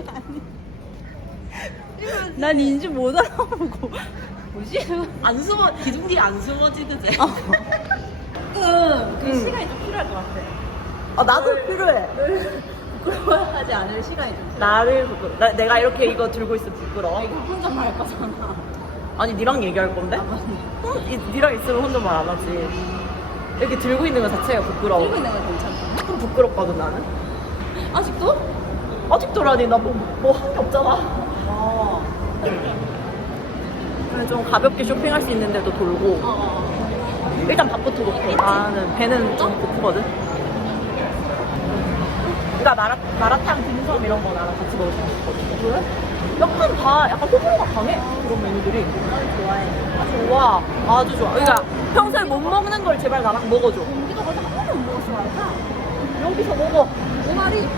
아니 아니. 난 인지 못 알아보고 뭐지? 안 숨어 기둥이 안 숨어지듯이. 어. 응. 그 응. 시간이 좀 필요할 것 같아. 아 나도 필요해. 부끄러워하지 않을 시간이 좀. 필요해. 나를 부끄러. 나, 내가 이렇게 이거 들고 있으면 부끄러워. 이거 혼잣말 할 거잖아. 아니 니랑 얘기할 건데? 아, 맞네. 응, 이- 니랑 있으면 혼잣말 안 하지. 이렇게 들고 있는 거 자체가 부끄러워. 들고 있는 건 괜찮아. 조금 부끄럽거든 나는. 아직도? 아직도라니 나뭐뭐한 게 없잖아. 어. 그래 좀 가볍게 쇼핑할 수 있는 데도 돌고 어, 어. 일단 밥부터 먹고 나는 배는 좀 고프거든. 그러니까 마라, 마라탕, dimsum 이런 거 나랑 같이 먹을 수 있거든. 그래? 약간 다 약간 호불호가 강해 그런 메뉴들이. 좋아해. 아, 좋아. 아주 좋아. 그러니까 평소에 못 먹는 걸 제발 나랑 먹어줘. 공기가 가서 한 번도 못 먹었어, 말까? 여기서 먹어. 내 말이.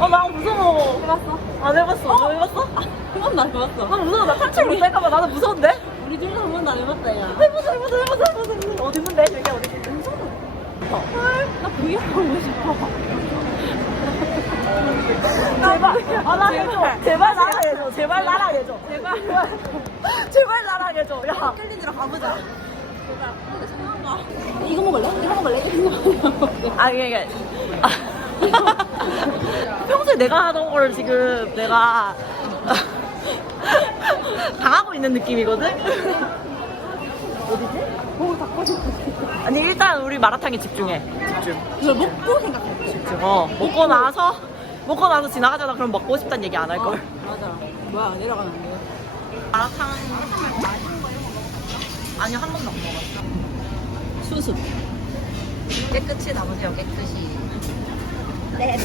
해봤어? 어, 나 무서워. 해봤어? 안 해봤어. 너 해봤어? 한 번도 안 해봤어. 나 무서워. 나 탈출 못 할까봐 나는 무서운데? 우리 둘 다 한 번도 안 해봤다, 야. 해보자, 해보자, 해보자, 해보자. 해보자. 어디 있는데? 저기 어디 있는데? 헐, 나 VR 하고 싶어. 제발, 아, 나 해줘. 제발 나랑 해줘. 제발 나랑 해줘. 제발. 제발 나랑 해줘. 야. 끌리느라 가보자. 상한가? 이거 먹을래? 이거 먹을래? 이거 먹을래? 아, 이게, 이게. 아. 평소에 내가 하던 걸 지금 내가 당하고 있는 느낌이거든? 어디지? 오, 닦고 싶어. 아니, 일단 우리 마라탕에 집중해. 집중. 이걸 먹고 생각해. 집중. 어, 먹고 나서, 먹고 나서 지나가잖아. 그럼 먹고 싶다는 얘기 안 할 걸. 맞아. 뭐야, 내려가면 안 돼. 마라탕. 아니, 한 번도 안 먹었어. 수수. 깨끗이 담으세요, 깨끗이. 네.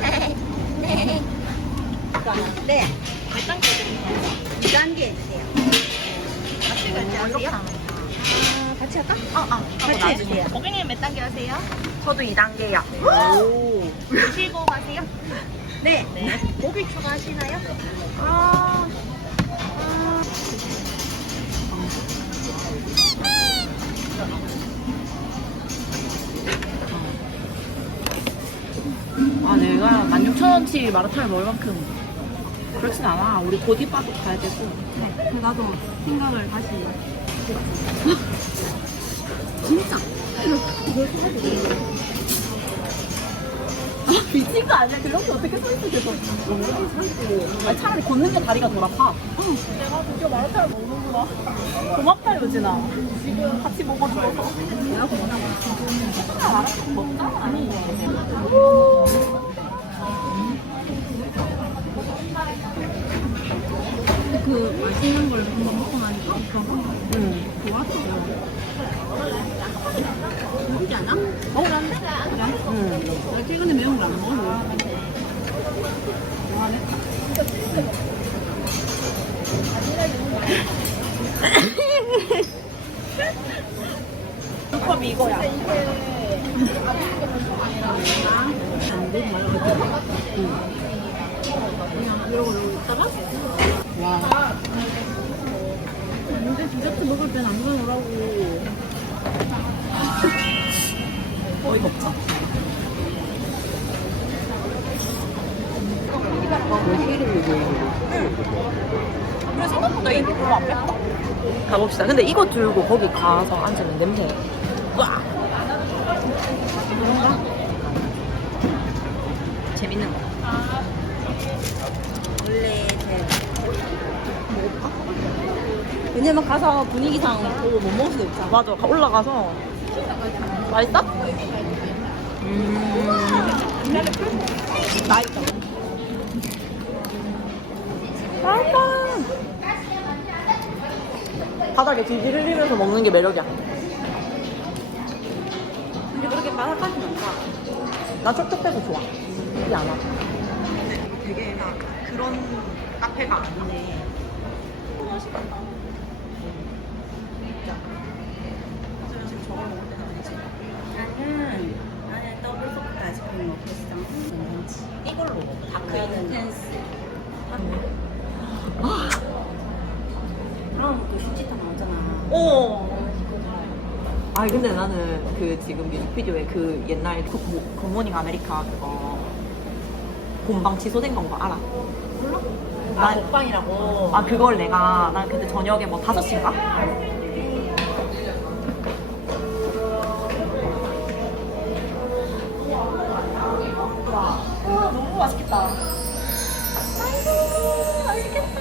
네. 네. 네. 몇 단계 드릴까요? 2단계 해주세요. 같이 같이 하세요? 아, 같이 할까? 어, 어. 같이. 해주세요. 고객님 몇 단계 하세요? 저도 2단계요. 오. 드시고 가세요? 네. 네. 고기 추가하시나요? 아. 아, 내가 16,000원치 마라탕을 먹을 만큼 그렇진 않아. 우리 고디바도 가야 되고. 네, 나도 생각을 다시. 진짜. 아, 미친 거 아니야? 그렇게 어떻게 서 있어, 계속. 아니, 차라리 걷는 게 다리가 덜 아파. 내가 드디어 마라탕을 먹는구나. 고맙다, 요진아. 지금 같이 먹어줘서. 내가 고마워. 진짜 마라탕 먹잖아. 근 그 맛있는 걸 한번 먹고 나니까 그거 응. 좋았어. 먹지 않아? 먹으란데? 그래? 응. 나 최근에 매운 거 안 먹어. 좋아하네. 생각보다 이거 별로 안 맵다. 가봅시다. 근데 이거 들고 거기 가서 앉으면 냄새. 와. 그런가? 재밌는 거. 원래 제 왜냐면 가서 분위기상 보고 못 먹을 수도 있잖아. 맞아. 가- 올라가서 맛있어? 음. 맛있다. 맛있다. 바닥에 질질 흘리면서 먹는 게 매력이야. 근데 그렇게 바삭하진 않다. 나 촉촉해서 좋아. 이게 안 와. 근데 되게 막 그런 카페가 아니네. 맛있겠다. 지금 저걸 먹을 때는 아니지. 나는 나는 더블 소프트 아이스크림 먹겠어. 괜찮지. 이걸로 먹어. 다크 텐스. 김치탕 나오잖아. 어. 아 근데 나는 그 지금 뮤직비디오에 그 옛날 그 굿모닝 아메리카 그거 본방 취소된 건거 알아? 몰라? 아, 먹방이라고. 아 그걸 내가 난 그때 저녁에 뭐 5시인가? 우와, 너무 맛있겠다. 아이고, 맛있겠다.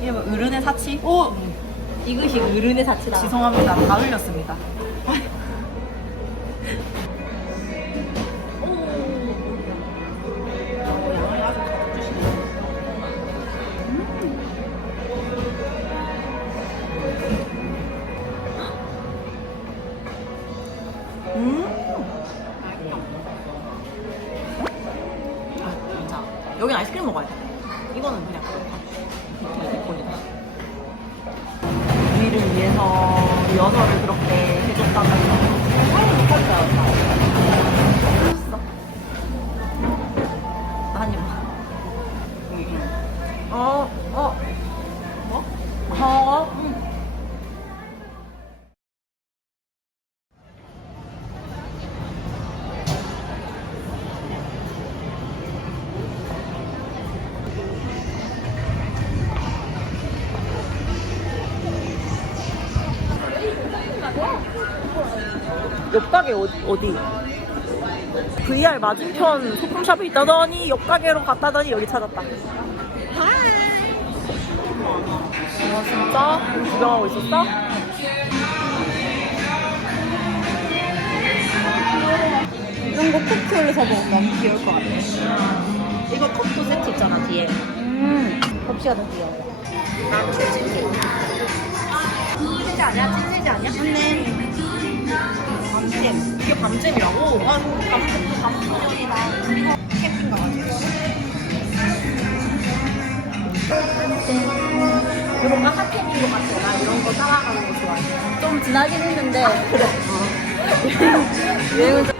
이게 뭐 어른의 사치? 오! 이것이 어른의 자치다. 죄송합니다 다 흘렸습니다 옆가게 어디, 어디? VR 맞은편 소품샵에 있다더니 옆가게로 갔다더니 여기 찾았다. 아 진짜? 구경하고 있었어? 이런 거 코크홀에서 먹으면 너무 귀여울 것 같아. 이거 컵도 세트 있잖아, 뒤에. 음. 컵시가 더 귀여워. 아, 치즈케이크. 치즈 아니야? 치즈 아니야? 맞네. 밤잼. 이게 밤잼이라고? 아, 밤잼도 밤소년이랑 캠핑 가가지고. 이런 거 핫템인 것 같아. 나 이런 거 따라가는 거 좋아해. 좀 지나긴 했는데. 그래. 유행은 좀.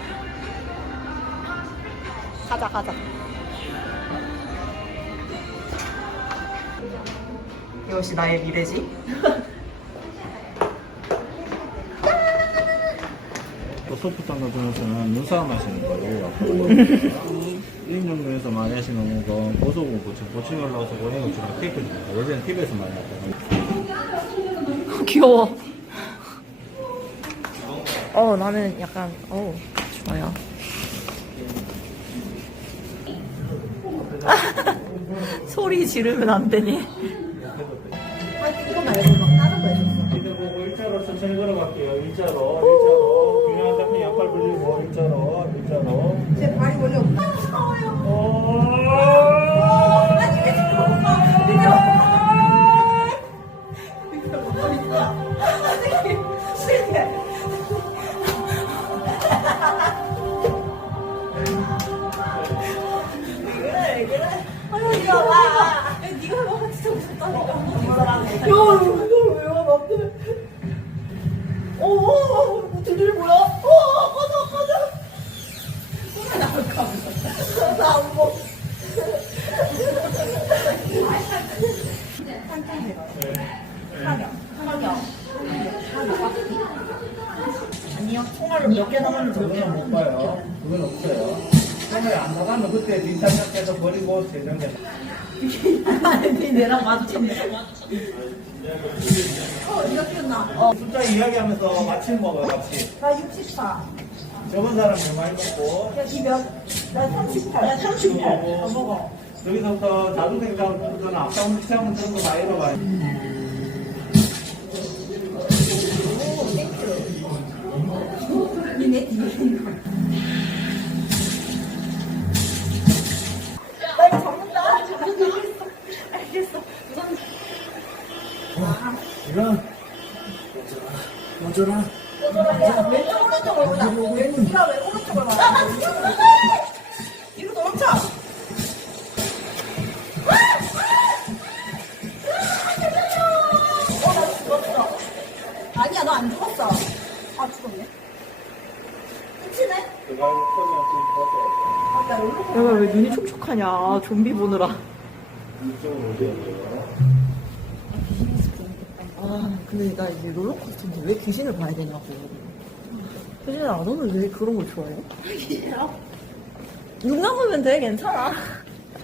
가자, 가자. 이것이 나의 미래지? 소프트한 거 중에서는 눈싸움 하시는 거예요. 1인용에서 많이 하시는 건 고소고 고추, 고추 올라와서 고행고추랑 케이크입니다. 예전에 TV에서 많이 했거든요. 귀여워. 어, 나는 약간, 어, 좋아요. 소리 지르면 안 되니? 이거 말고 막 다른 거 해줬어. 이제 보고 일자로 천천히 걸어갈게요. 일자로, 일자로. 잡힌 양팔 벌리고, 일자로, 일자로. 제 발이 원래 몇개 총알이 안 나가면 그때 민탄력해서 버리고 재정해. 내랑 마주쳤네. 숫자 이야기하면서 맞히는 거 봐요, 같이. 나 64. 적은 사람이 많이 먹고. 야, 몇? 나 38. 나 38. 어, 먹어. 여기서부터 자동생산부터는 앞장 시장은 전부 다 잃어가요. 니네 뒤에 왼쪽 오른쪽을 보자. 왼쪽이랑 왜 오른쪽을 봐. 나 죽였어. 이거 도망쳐. 어, 나 죽었어. 아니야, 너 안 죽었어. 아, 죽었네. 끝이네? 그거 커졌을 아, 나 여기로 내가 왜 눈이 촉촉하냐, 좀비 보느라. 이쪽으로 오셔야 돼요. 아, 근데 나 이제 롤러코스터인데 왜 귀신을 봐야 되냐고. 효진아, 너는 왜 그런 걸 좋아해? 눈 감으면 돼, 괜찮아.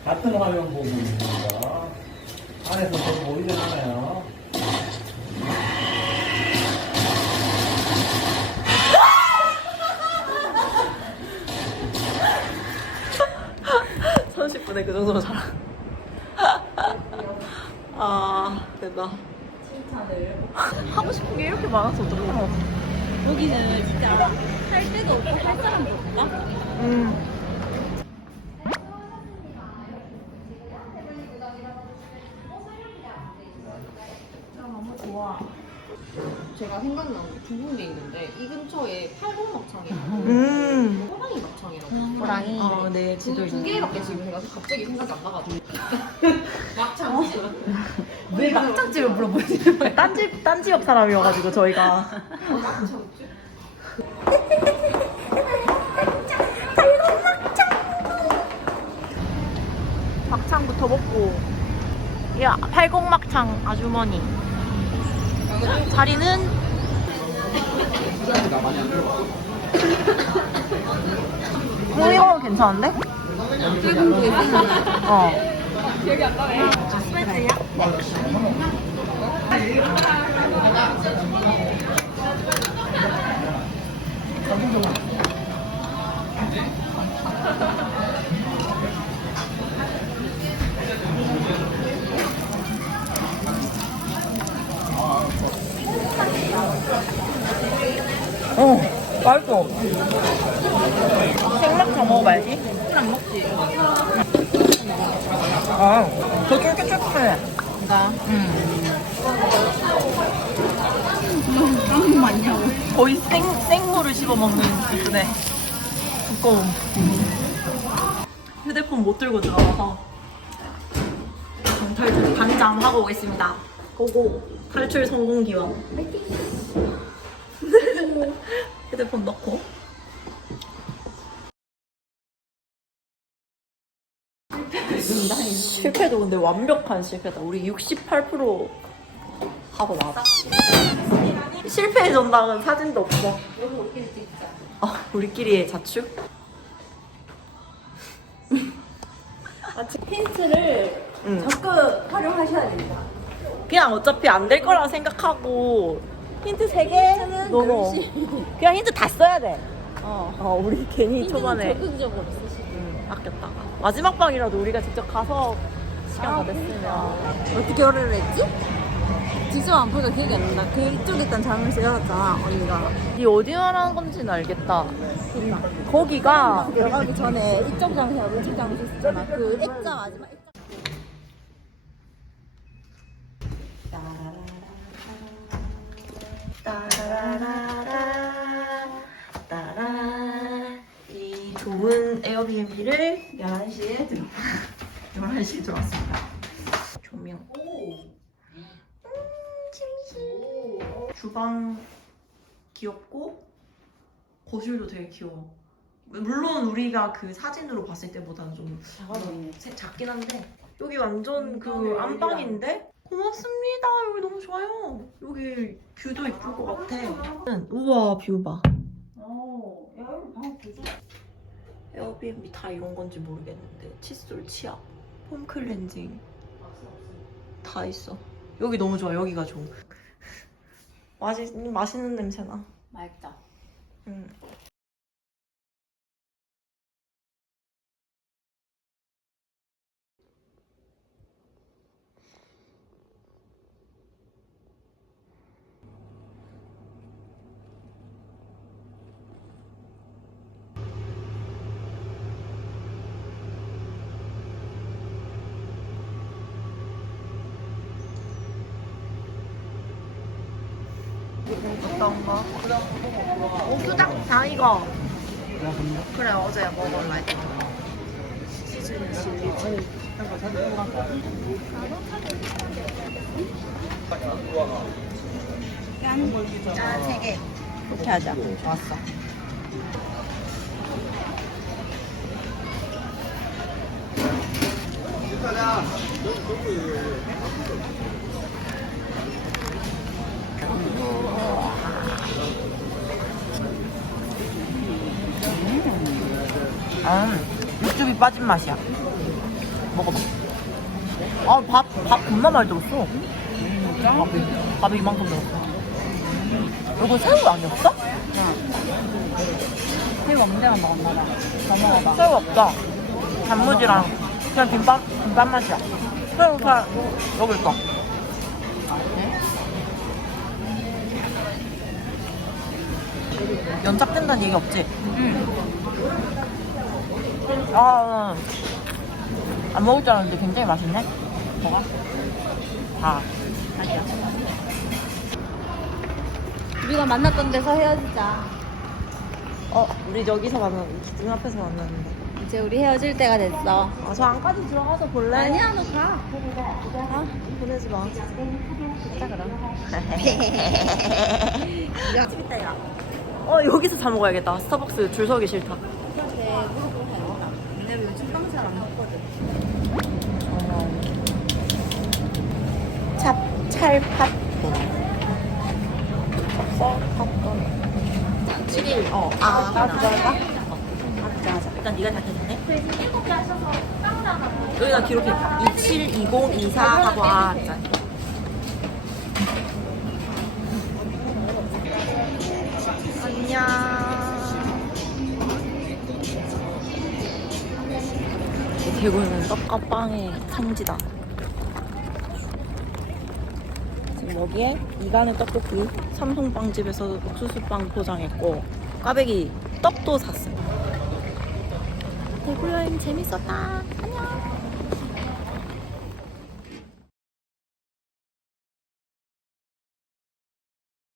같은 화면 보고 있는 겁니다. 안에서 좀 보이잖아요. 사 30분에 그 정도로 잘하. 아, 대박. 하고 싶은 게 이렇게 많아서 어떡해. 여기는 진짜 할 데도 없고 할 사람도 없다. 음. 제가 생각나는 게 두 군데 있는데 이 근처에 팔공막창이라고 음. 호랑이 막창이라고 호랑이. 어, 네, 두, 지도 두. 개밖에 지금 제가 갑자기 생각이 안 나가지고 왜 막장집을 물어보시는 딴집, 딴 지역 사람이어가지고, 저희가. 막창부터 먹고. 야, 팔공막창 아주머니. 자리는 어, 이거 괜찮은데? 어. 어, 맛있어. 생막창 먹어봐야지. 안 먹지. 아, 더 쫄깃쫄깃해. 나. 응. 너무 많냐고. 거의 생, 생물을 씹어 먹는 기분에 두꺼움. 휴대폰 못 들고 들어가서 탈출 단장하고 오겠습니다. 고고 탈출 성공 기원. 휴대폰 넣고. 실패도 근데 완벽한 실패다. 우리 68% 하고 나왔다. 실패의 전당은 사진도 없어. 아, 우리끼리의 자축? 힌트를 응. 적극 활용하셔야 됩니다. 그냥 어차피 안 될 거라 생각하고 힌트 3개 넣어. 그냥 힌트 다 써야 돼. 어. 어, 우리 괜히 초반에 적극적으로 쓰시고. 음, 아꼈다가. 마지막 방이라도 우리가 직접 가서 시간 다 됐으면. 어떻게 열을 했지? 직접 안 보니까 기억이 안 난다. 그쪽에 있던 잠을 열었잖아, 언니가. 네 어디 말하는 건지는 알겠다. 거기가 들어가기 전에 이쪽 장소하고 이쪽 장소 있었잖아. 그 액자 마지막 액자. 에어비앤비를 11시에 들어 11시에 들어왔습니다. 조명. 음 재밌어 주방 귀엽고 거실도 되게 귀여워. 물론 우리가 그 사진으로 봤을 때보다는 좀 작아 보이네. 색 작긴 한데 여기 완전 그 안방인데? 고맙습니다. 여기 너무 좋아요. 여기 뷰도 이쁠 것 같아. 우와 뷰 봐. 어, 야, 여기 방 보자. 에어비앤비 다 이런 건지 모르겠는데 칫솔 치약 폼 클렌징 다 있어 여기 너무 좋아 여기가 좋아 맛있, 맛있는 냄새나 맑다. 응. 어떤가? 오규닭 다 이거. 그래 어제 먹은 라이트 시즌 실리지 짠세개. 그렇게 하자. 좋았어 음, 육즙이 빠진 맛이야. 먹어봐. 아, 밥, 밥 겁나 많이 들었어. 밥이, 밥이 이만큼 들었어. 이거 새우 아니었어? 새우 언제만 먹었나 봐. 더 먹어봐. 새우 없다. 단무지랑 그냥 김밥, 김밥 맛이야. 새우 살 여기 있어. 연착된다는 얘기 없지? 응. 아, 안 먹을 줄 알았는데 굉장히 맛있네. 뭐가? 다. 아니야. 우리가 만났던 데서 헤어지자. 어, 우리 여기서 만났, 기둥 앞에서 만났는데. 이제 우리 헤어질 때가 됐어. 아, 저 안까지 들어가서 볼래? 아니야, 너 가. 아, 보내지 마. 진짜 그럼. 야. 어, 여기서 사 먹어야겠다. 스타벅스 줄 서기 싫다. 잘안 먹거든. 찹찰팥. 찹쌀팥. 7일, 어. 아, 나 그거 할까? 어. 하자, 하자. 일단 네가 다 됐네. 여기다 기록해. 272024 하고 아, 짠. 대구는 떡과 빵의 성지다. 지금 여기에 이간의 떡볶이 삼성빵집에서 옥수수빵 포장했고 꽈배기 떡도 샀어요. 대구 여행 재밌었다. 안녕.